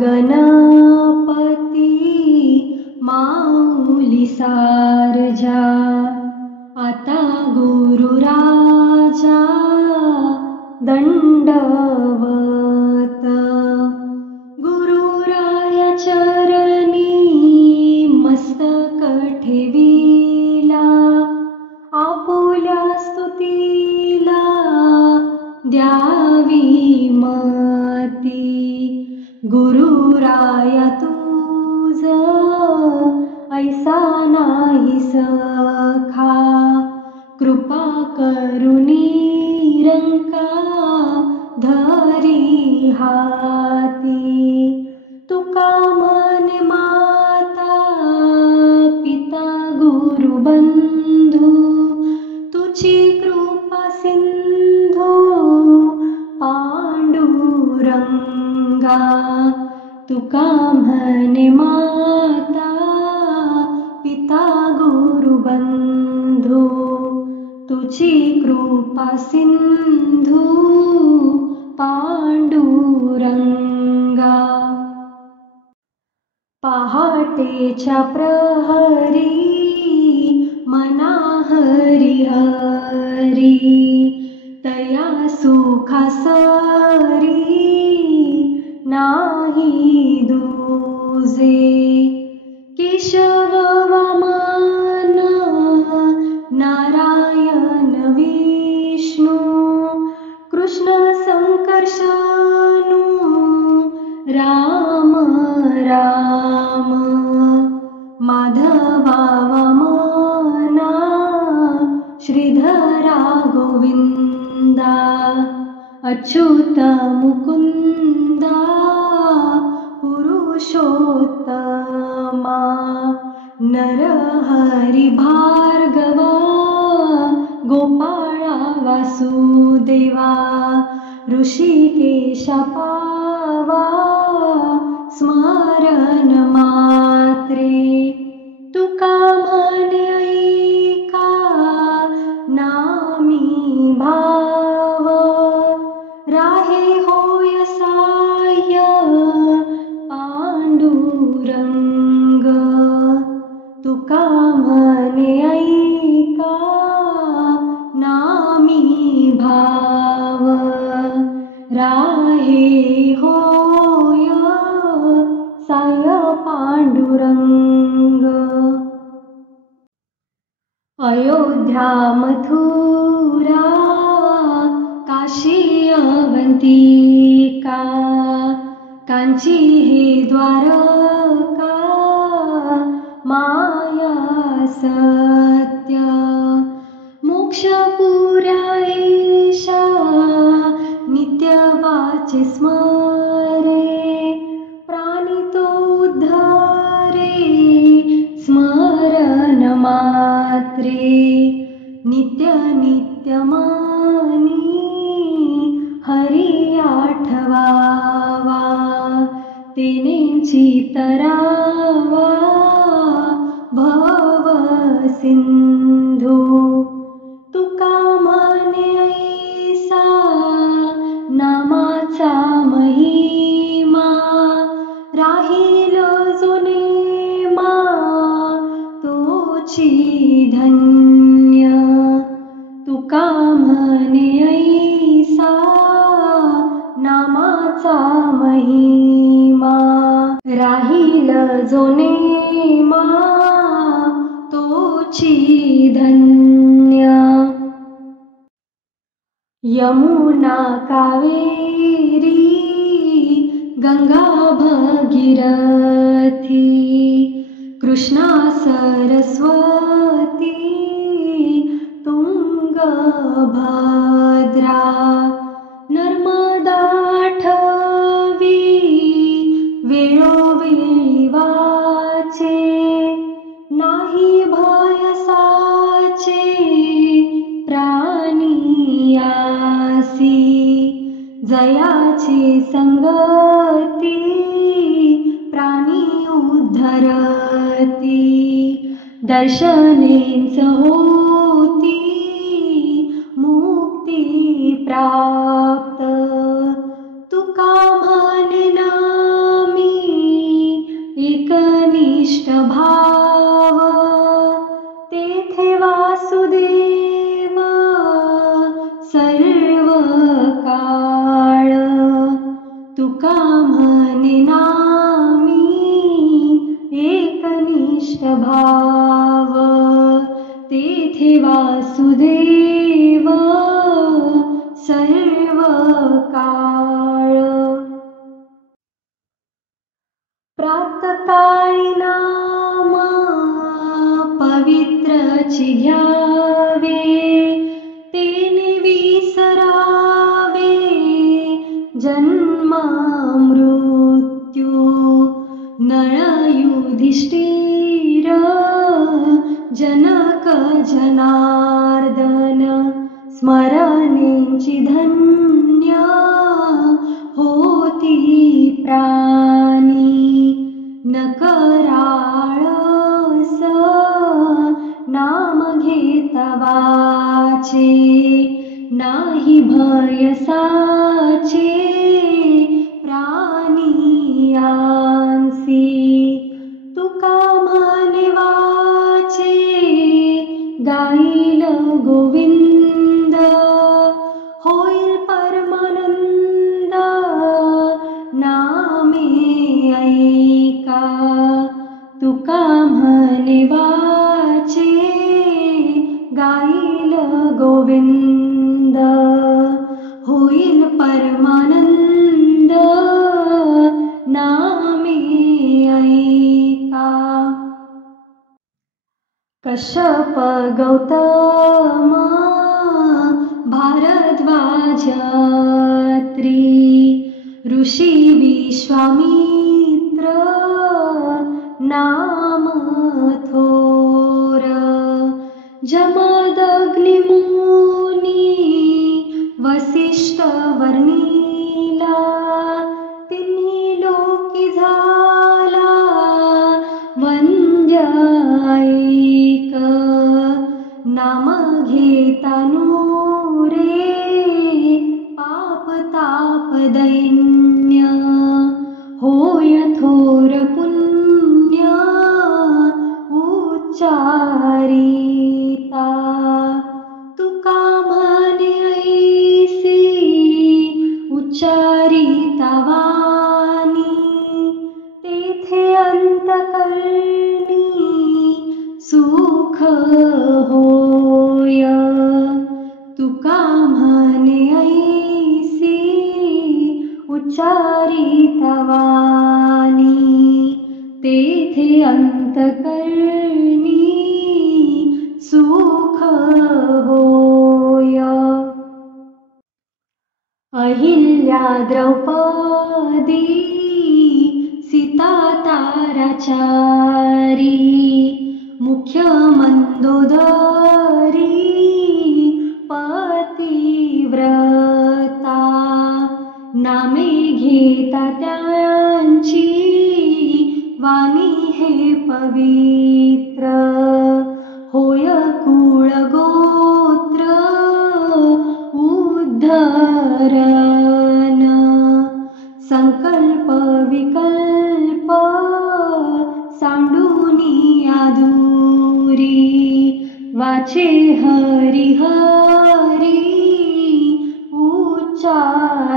गणपती माऊली Sharjah, आता गुरुराजा दंडवत. गुरुराया चरणी मस्तक ठेविला, आपुल्या स्तुतीला द्यावी मती. गुरुराया तुझ ऐसा नाही सखा, कृपा करुणी रंका धरी हाती. तुका म्हणे माता पिता गुरु बंधू, तुझी कृपा सिंधू पांडुरंगा. तुका म्हणे माता पिता गुरु बंधू, तुझी कृपा सिंधू पांडुरंगा. पहाटेच्या प्रहरी मना हरी हरी, तया सुखासरी नाही दुजे. केशव वामन नारायण विष्णू, कृष्ण संकर्षणू राम राम. माधवा वामना श्रीधरा गोविंदा, अच्युत मुकुंदा पुरुषोत्तमा. नरहरी भार्गवा गोपाळा वासुदेवा, ऋषिकेशा पावा स्मरण मात्रे. तुका म्हणे ऐका नामी भाव, राहे होय साह्य पांडुरंग. तुका म्हणे ऐका नामी भाव, राहे होय साह्य पांडुरंग. अयोध्या मथुरा काशी अवंतिका, कांची हे द्वारका माया सत्य. मोक्षपुरा एषा नित्य वाचे स्मरे, प्राणितो उद्धरे स्मरण मात्रे. नित्य नित्य मानी हरी आठवावा, तेने चितरावा भव सिंधू. तुका म्हणे ऐसा नामाचा महिमा, राहील जो नेमा तोची धन्य. तुका म्हणे ऐसा नामाचा महिमा, राहील जो नेमा तोची धन्य. यमुना कावेरी गंगा भगीरथी, कृष्णा सरस्वती तुंगभद्रा. नर्मदा आठवी वेळोवेळी वाचे, नाही भयसाचे प्राणियासी. जयाची संगती प्राणी उद्धरती, दर्शनेच होती मुक्ती प्राप्त. तुका म्हणे वासुदेव सर्व काळ तुका म्हणे नामी एकनिष्ठ भाव तेथे वासुदेव सर्व काळ प्रातःकाळी नामा पवित्रची घ्यावे तेने विसरावे जन्म मृत्यू नळ युधिष्ठिर जनक जनार्दन स्मरणेची धन्य होती प्राणी न कराळस नाम घेतवाचे नाही भयसाचे प्राणियांसी तुका म्हणे वाचे गाईल गोविंद होईल परमानंद नामे ऐका तुका म्हणे वाचे गाईल गोविंद होईल परमानंद नामे ऐका कश्यप गौतम भारद्वाजात्री ऋषी विश्वामित्र नाम थोर जमदग्निमुनी वसिष्ठ वर्णिला तिन्ही लोकी झाला वंद्य ऐक नाम घेता रे पाप ताप दैन्य होय थोर पुण्य उच्चारिता तुका म्हणे ऐसी उच्चारिता वाणी तेथे अंतकर्णी सुख होय तुका म्हणे ऐसी उच्चारिता वाणी तेथे अंतकर्णी सुख होय अहिल्या द्रौपदी सीता ताराचारी मुख्य मंदोदरी पतिव्रता नामे घेता त्यांची वाणी हे पवित्र होय कुळ गोत्र उद्धरण संकल्प विकल्प सांडूनी आदुरी वाचे हरी हरी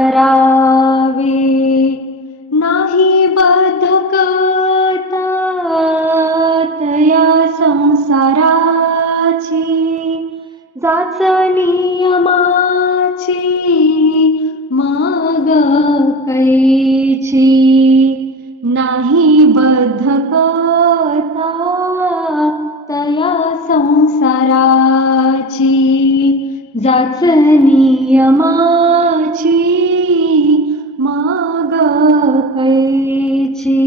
उच्चारावे नाही बद्धकता तया संसाराची जाच नियमाची मग कैची नाही बद्धकता तया संसाराची जाच नियमाची मग कैची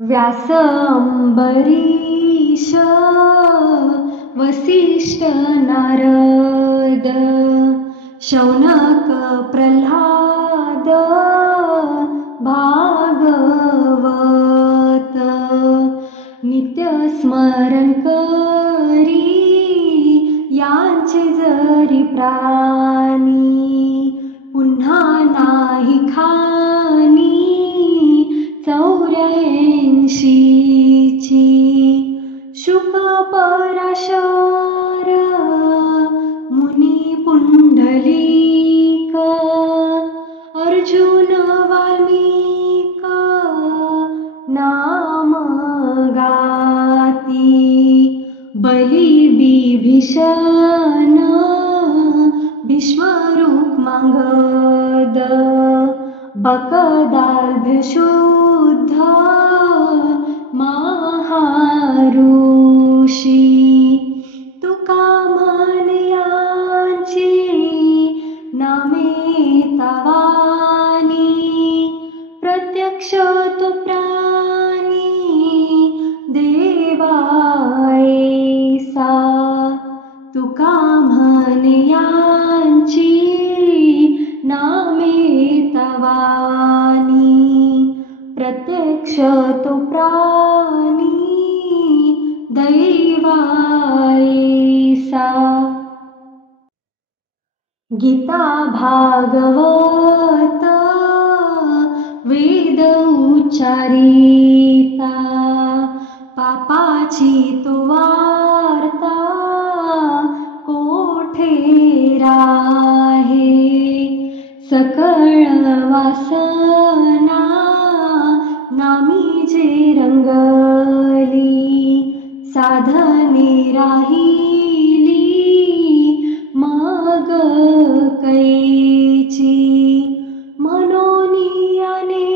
व्यास अंबरीश वसिष्ठ नारद शौनक प्रल्हाद भागवत नित्य स्मरण करी यांचे जरी प्राणी पुन्हा नाही खानी 84ची शुक बली बिभीषण भीष्मरूप मागद बकदाल्भ्यशुद्ध महाऋषी तुका म्हणयांची नामे तवानी प्रत्यक्ष तो प्राणी देवायसा तुका म्हणयांची नामे तवानी प्रत्यक्ष तो प्राणी दैवायसा गीता भागवत वेद उच्चारिता पापाची तो वार्ता कोठे राहे सकळ वासना नामी जे रंगली साधने राहिली मग कैची मनोनियाने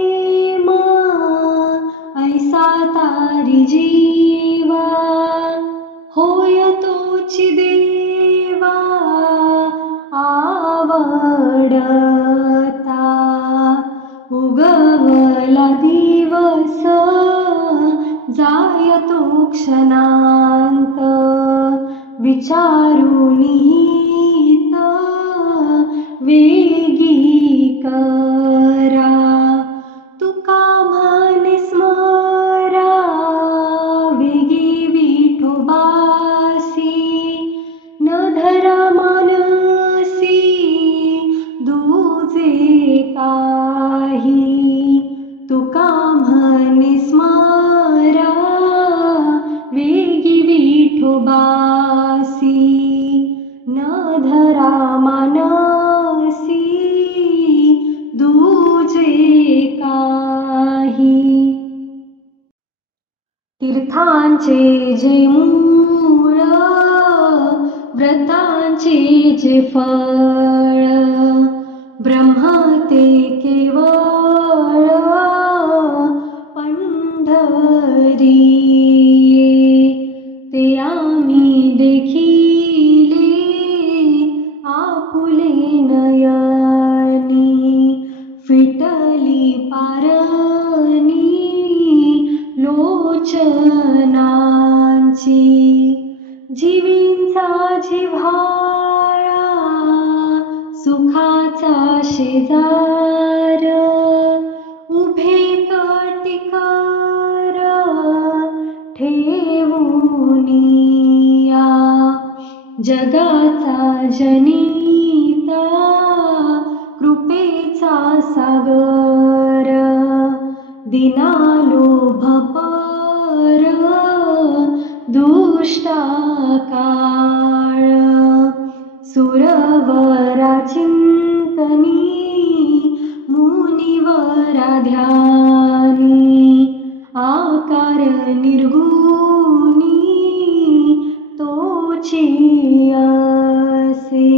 ऐसा तारी जीवा होय तोची देवा आवडता उगवला दिवस जाय तो क्षणांत विचारुनिहित वेगी करा तुका म्हणे स्मरा वेगी विठोबासी न धरा मानसी दूजे काही तुका म्हणे स्मरा वेगी विठोबासी न धरा मानसी दूजे काही तीर्थांचे जे मूळ व्रतांचे जे फळ ब्रह्म ते केवळ पंढरी ते आम्ही देखिले आपुले नयनी फिटली पारणी लोचनांची जीवींचा जिव्हाळा सुखाचा शेजार उभे कटिकार ठेवूनिया जगाचा जनिता कृपेचा सागर दिनालोभपर दुष्टा काळ सुरवरा चिंतनी मुनिवरा ध्यानी आकार निर्गुणी तोची असे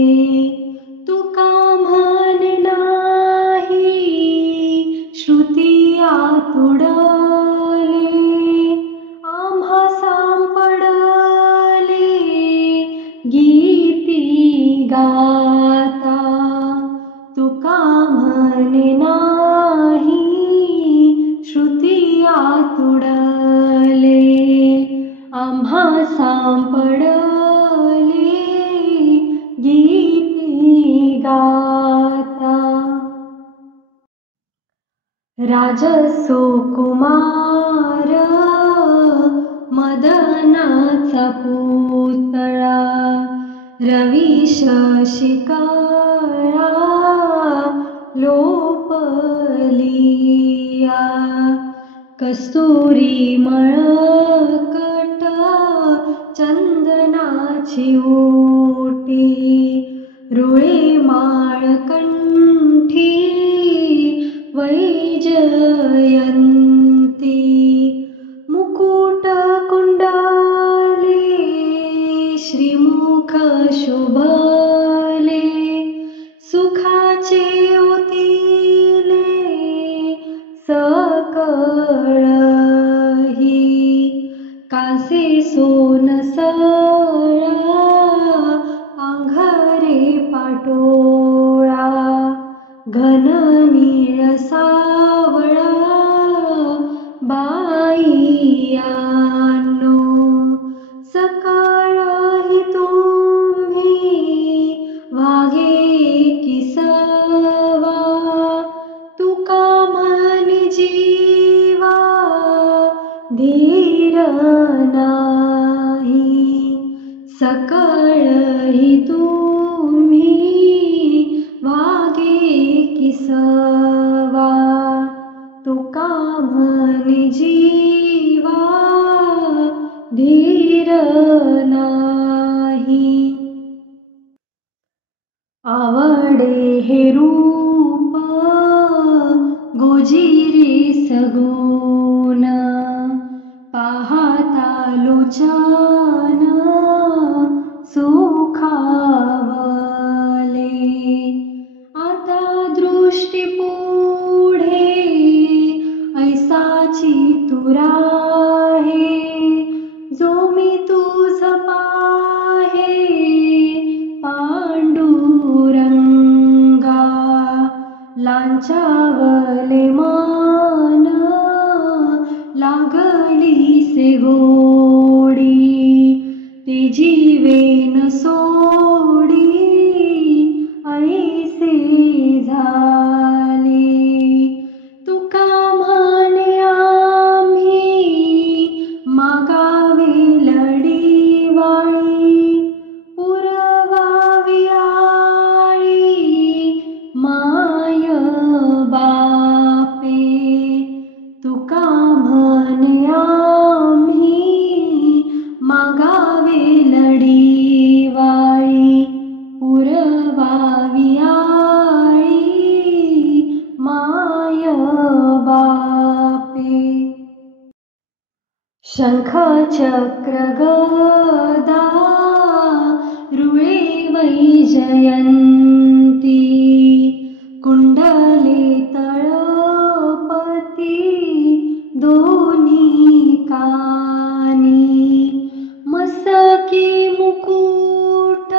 तुका म्हणे नाही श्रुती आतुडले आम्हा सांपडले गीती गाता तुका म्हणे नाही श्रुती आतुडले आम्हा सांपडले गीती गाता राजसो कुमार मदनाचा पुतळा रविश शिकारा लोपलिया कस्तुरी मळकट चंदनाची ओटी रुळे माळकंठी वैजयंती मुकुट कुंडले श्रीमुख शोभले, सुखाचे ओतिले सकळही, कासे सोनसळा पांघरे पाटोळा, घन नीळ सावळा बाईयांनो, सकाळही तुम्ही वागे किसवा, तुका म्हणे जीवा धीर नाही, सकळही तुम्ही वागे किसवा, तुका म्हणे जीवा धीर नाही. आवडे हे रूप गोजिरे सगुण, पाहता लोचन सुखावले, आता दृष्टी पुढे ऐसाची तुराहे, जो मी तुझ पाहे पांडुरंगा, लांचावले मान लागली से गोडी, ते जीवेन सोडी ऐसे झाले, तुका म्हणे आम्ही मागावे लढीवाळी, पुरवावी आळी माय बापे, तुका म्हणे आम्ही मागावे लढीवाळी, पुरवावी आळी माय बापे. शंख चक्र गदा रुळे वैजयंती, कुंडले तळपती दोन्ही कानी, मस्तकी मुकुट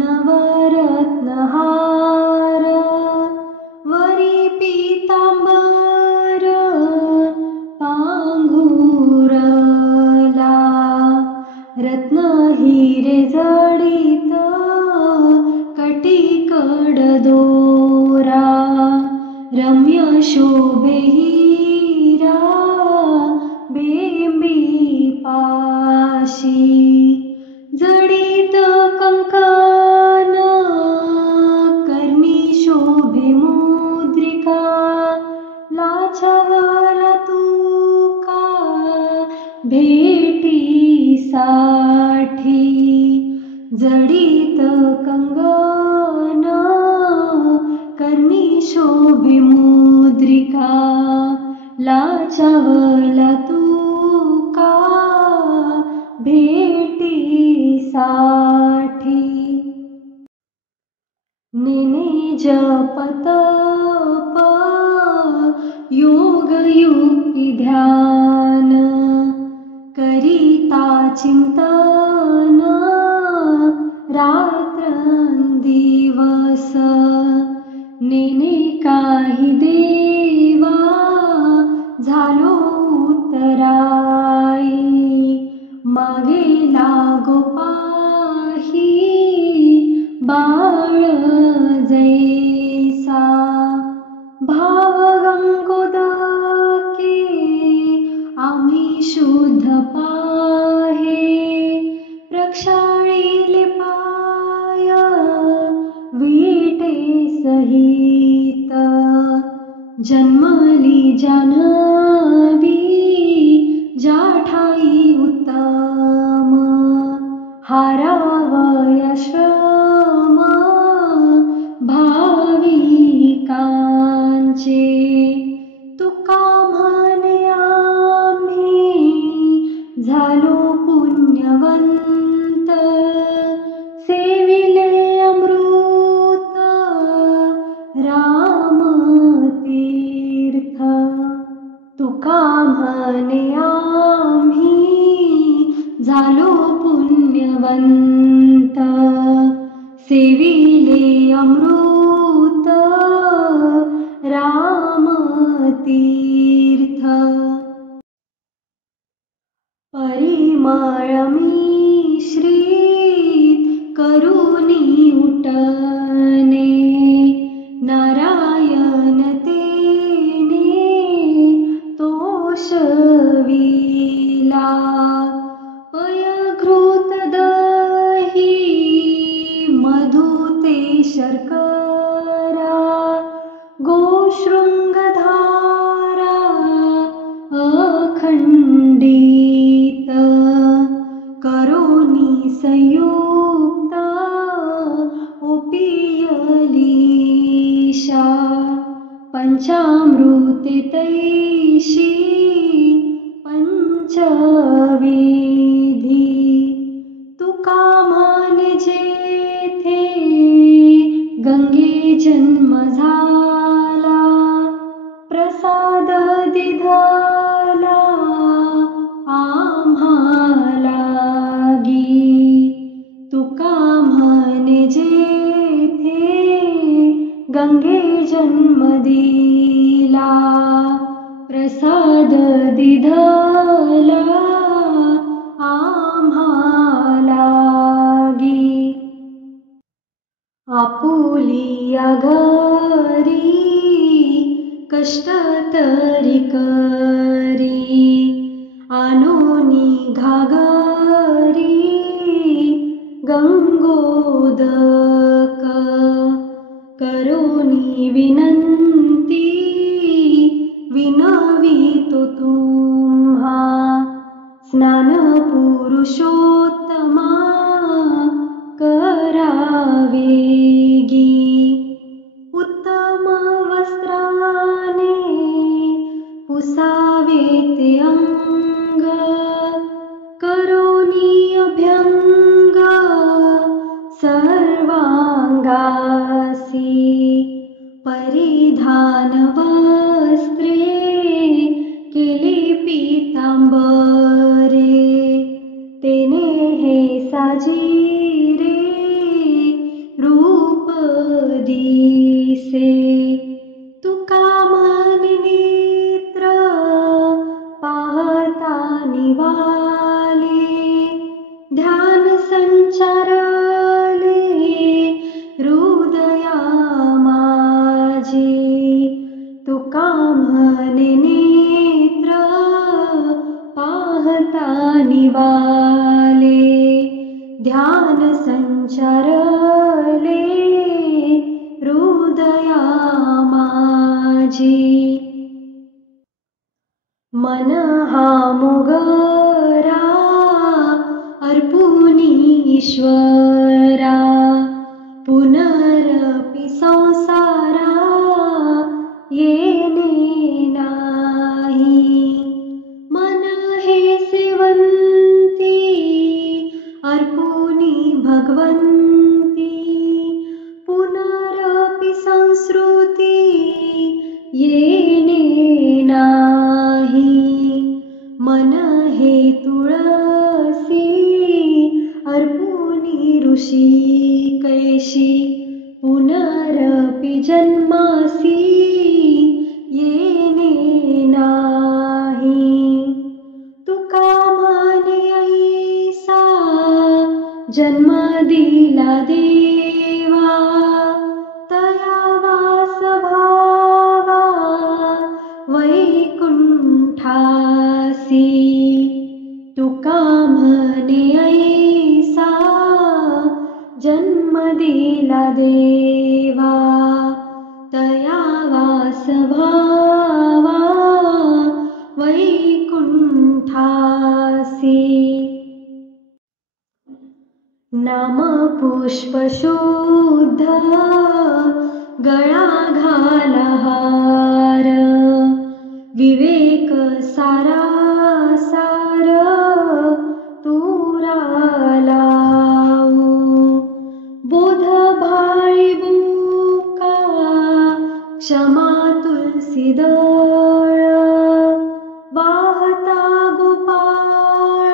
नवरत्नहार, वरी पीतांबर पांघुरला, रत्न हिरे जडित कटीकड दोरा, रम्य शोभे हिरा बेंबी पाशी, जडित कंकण कर्णी शोभे मुद्रिका, लाछवला तुका भेटीसाठी, जडित कंगन कर्णी शोभे मुद्रिका, लाछवला तुका भेटीसाठी. नेने जपतप योग युक्ती ध्यान, करिता चिंतन रात्रंदिवस, नेने काही देवा झालो उतराई, मागे लागो पाही बाळ जैसा, भाव गंगोदके आम्ही शुद्ध पाहे, प्रक्षाळिले पाय विटे सहित, जन्मली जान्हवी जाठाई उत्तम, हारावयाश्रम भाविकांचे, तुका म्हणे आम्ही झालो पुण्यवंत, श्रीमंत सेविले अमृत रामतीर्थ परिमळ मिश्रित करुणी उठणे नारायण तेने तोषविला पयघृत दही मधु ते शर्करा गोशृंगधारा अखंडित करोनी संयुक्ता ओपियलीशा पंचामृते तैशी पंचविधी तुका म्हणे जेथे गंगे जन्म झाला प्रसाद दिधाला आम्हाला तुका म्हणे जेथे गंगे जन्म दिला प्रसाद दिधला आम्हाला आपुलिया घरी कष्ट तरी करी आनोनी घागरी गंगोदक करोनी विनंती विनवितो तुम्हा स्नान पुरुषोत्तमा करावेगी उत्तम वस्त्राने पुसावे ते अंग करोनी अभ्यंग सर्वांगासी परिधान वस्त्रे केली पीतांबरे तेने हे साजिरे रूप दिसे तुका म्हणे नेत्र पाहता निवाले ध्यान संचारले हृदया माझे तुका म्हणे नेत्र पाहता निवाले ध्यान संचारले हृदया माझी मन हा मोगरा अर्पुनी ईश्वरा पुनरपि संसारा येणे नाही मन हे सेवंती अर्पुनी भगवंती पुनरपि संस्कृती येणे नाही मन हे तुळसी अर्पुनी ऋषी कैशी पुनरपि जन्मासी येणे नाही तुका म्हणे ऐसा जन्म दिला देवा तया वास भावा वैकुंठासी तुका म्हणे ऐसा जन्म दिला देवा तया वास भावा वैकुंठासी नाम पुष्प शुद्ध गळा घाला हार विवेक सारा सार तुरा लावू बोध भाळी बुका क्षमा तुलसी दळ वाहता गोपाळ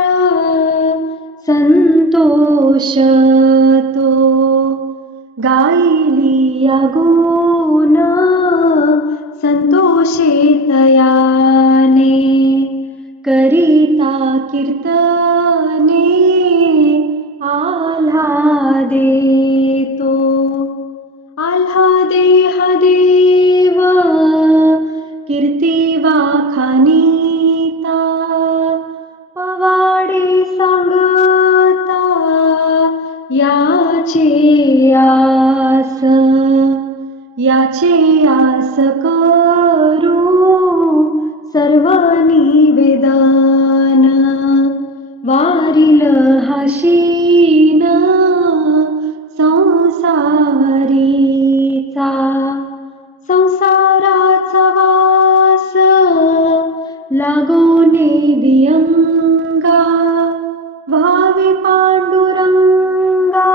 संतोषी तो गायली या गुण संतोषे तयाने करिता कीर्तने आल्हादे तो आल्हादे हा देव कीर्ती वाखानिता पवाडे सांगता याचे आस करू सर्व निवेदन वारिल हाशीन संसाराचा वास लागोने दियंगा भावी पांडुरंगा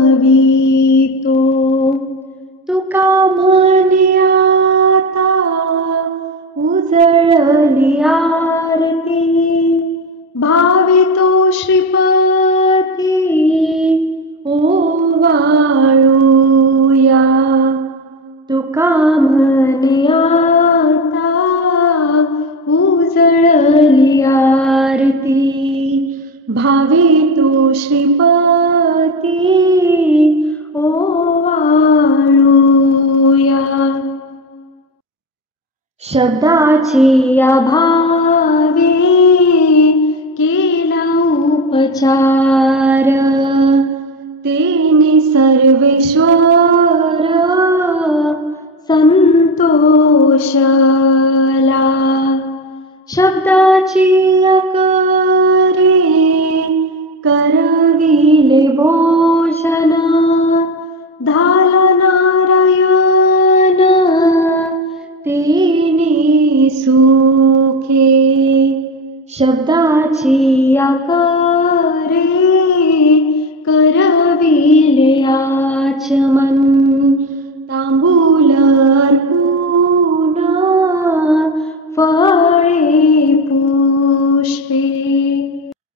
आळवितो तुका म्हणे आता उजळली आरती भावितो श्रीपती ओवाळूया तुका म्हणे आता उजळली आरती भावितो श्रीपती ओवाळूया शब्दाचे अभावे केला उपचार तेने सर्वेश्वर संतोषला शब्दाची अकरे करविले भोजन धाला नारायण तेने सुखे शब्दाची आकरे करविले आचमन तांबूल अर्पून फळे पुष्पे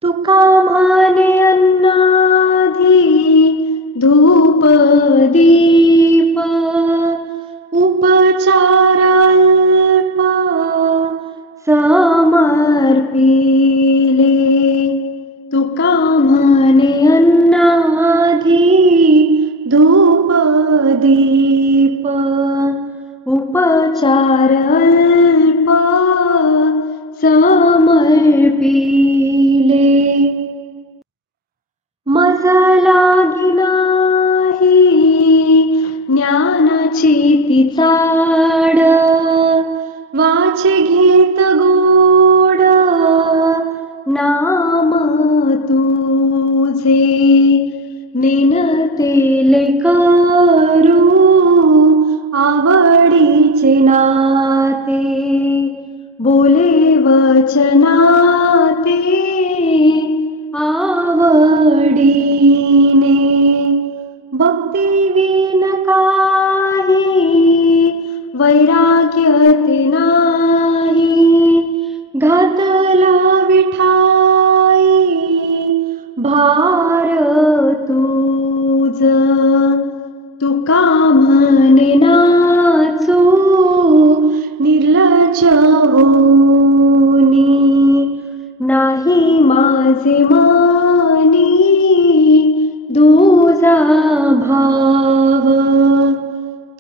तुका म्हणे अन्नाधी धूप दीप उपचार अल्प समर्पिले तुका म्हणे अन्नाधी धूप दीप उपचार अल्प समर्पिले मज लागी नाही ज्ञानाची ती चाड वाचे घेत गोड नाम तुझे नेनतेले करू आवडीचे नाते बोले वचनाते आवडीने भक्ती विन काही वैराग्य ते नाही घातला विठाई भार तुझ तुका म्हणे नाचू निर्लज्ज होनी नाही माझे मनी दुजा भाव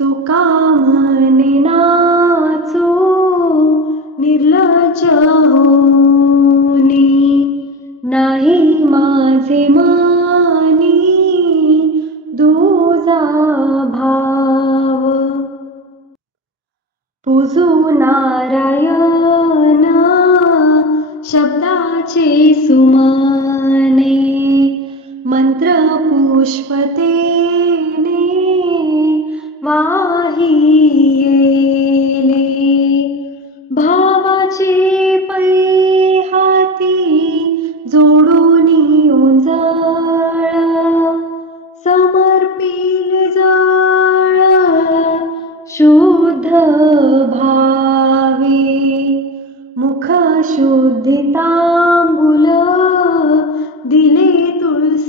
तुका म्हणे नाचू निर्लज्ज होनी नाही माझे मनी दुजा भाव पूजू नारायण शब्दाचे सुमने मंत्र पुष्पतेने वाहियेले भावाचे पै हाती जोडूनी उंजळ समर्पिले जळ शुद्ध भावे मुख शुद्धी तांबूल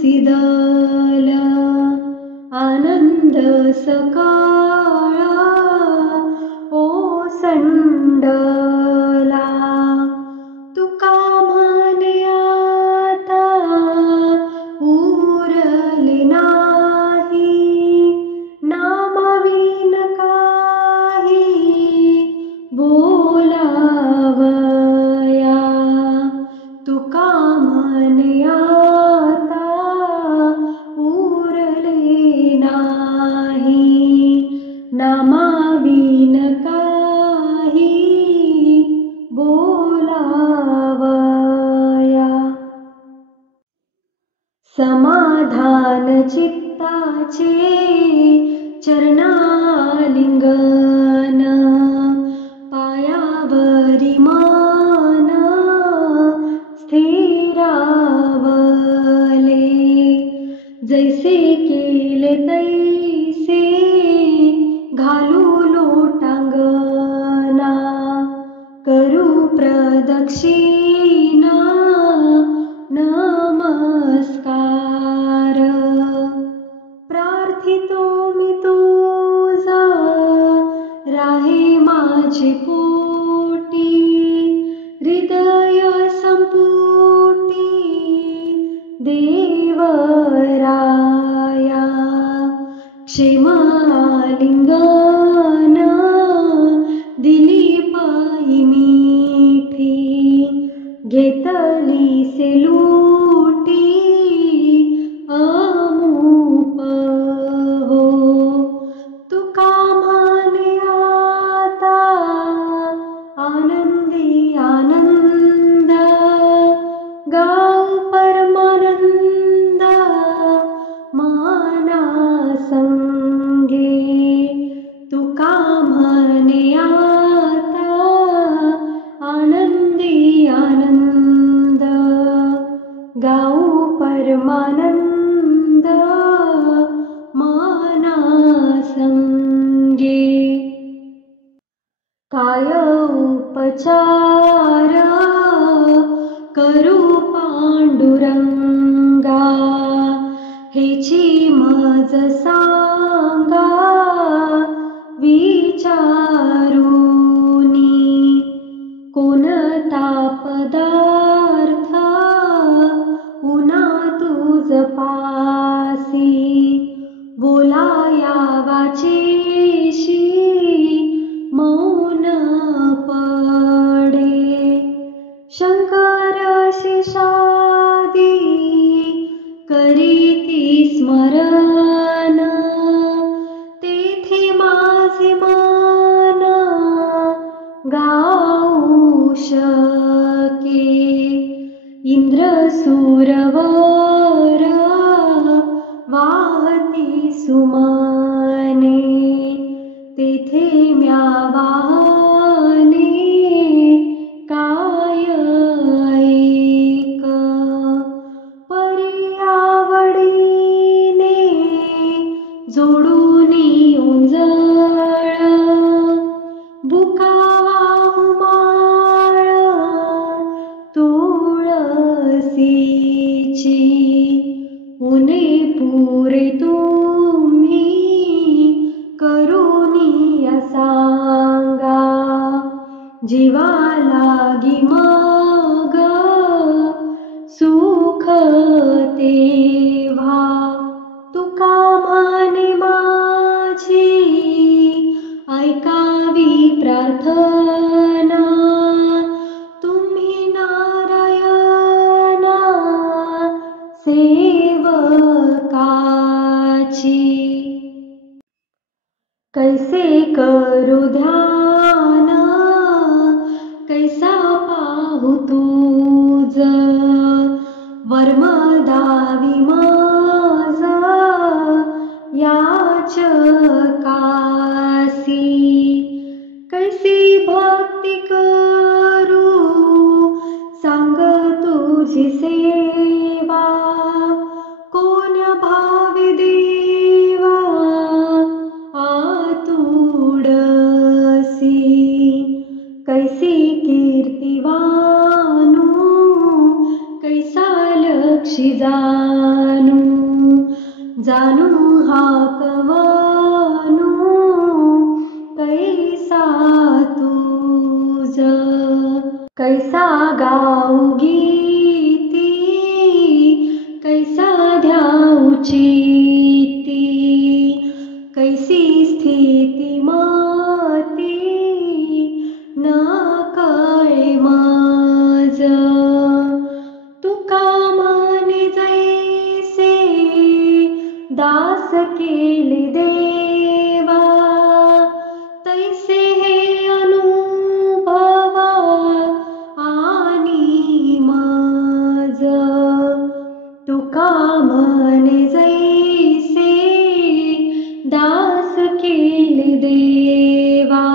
सिदल आनंद सकाळा ओसंडला. तुका म्हणे आता उरले नाही, नामाविन काही बोलावया. तुका म्हणे आता उरले नाही, नामाविन काही बोलावया. समाधान चित्ताचे चरणालिंगन, पायावरी मान स्थिरावले. जैसे केले तैसे घालू लोटांगणा, करू प्रदक्षिणा नमस्कार. प्रार्थितो मी तुझा राहे माझे पोटी, हृदय संपुटी देवराया. क्षेम आलिंगन दिली पायी मिठी, घेतली से लुटी अमूप हो. तुका म्हणे आता आनंदी आनंद, गाव परमानंद माना संगे. तुका म्हणे आता आनंदी आनंद, गाऊ परमानंद माना संगे. काय उपचार करू पांडुरंगा, हेची मज सांगा विचारुनी. कोणता पदार्थ उना तुझ पासी, बोलाया वाचेशी मौन पडे. शंकर शिशादी करीती स्मरण, तेथे माझे मन गाऊ शके. इंद्र सुरवर वाहती सुमने, तेथे म्या वाहने काय ऐक. पर्यावडीने जोडूनी उंजळ, बुकावाहू माळ तुळशीची. उने पुरे तुम्ही करुनी सांगा, जीवा लागी मग सुख तेव्हा. तुका म्हणे माझी ऐकावी प्रार्थना, तुम्ही नारायणा सेवकाची. कैसे करू ध्यान, कैसा पाहू तुझ, वर्मदावी माझ याचकासी. कैसी भक्ती करू सांग तुझी सेवा, कोण्या भावी देवा आतुडसी. कैसी कीर्तिवानू कैसा लक्षी जाणू, जाणू हाकवानू कैसा तुझ, कैसा गाऊ गीती, कैसा ध्याऊ चित्ती, कैसी स्थिती माती न कळे माझ. तुका माने जैसे दास केले देवा, तैसे हे अनुभवा आणि माझ. तुका माने जैसे दास केले देवा,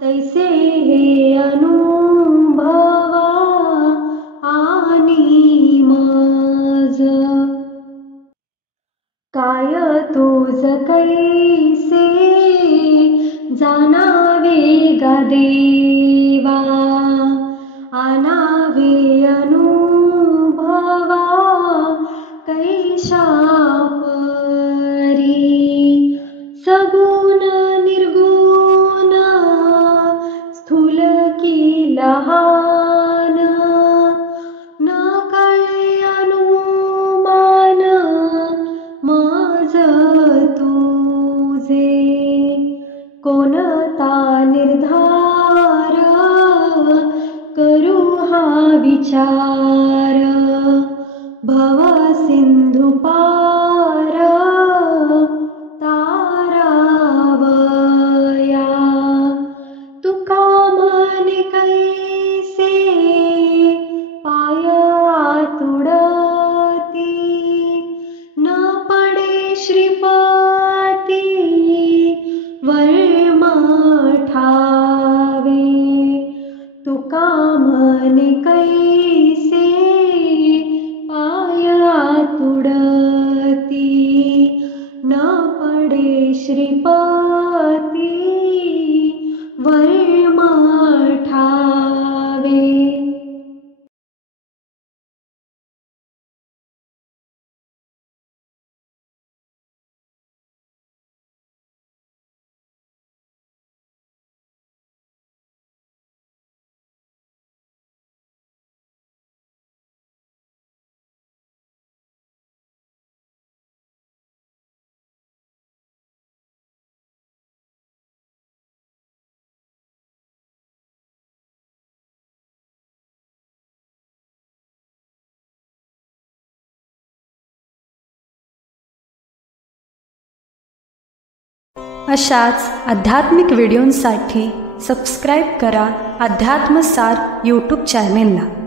तैसे हे अनुभवा आणि माझ. काय तुझ कैसे जाणावे गा देवा, आणावे अनुभवा कैशा परी. सगुण निर्गुण स्थूल की लहान, न कळे अनुमान माझ तुझे. कोणता निर्धार करू हा विचार, भव सिंधू पार तारावया. तुका माने कैसे पाय आतुडती, न पडे श्रीपती वर्मा ठावे. तुका माने कैसे पाय आतुडती, न पडे श्रीपती वर्मा ठावे. अशाच आध्यात्मिक व्हिडिओंसाठी सबस्क्राईब करा अध्यात्मसार यूट्यूब चॅनेलला.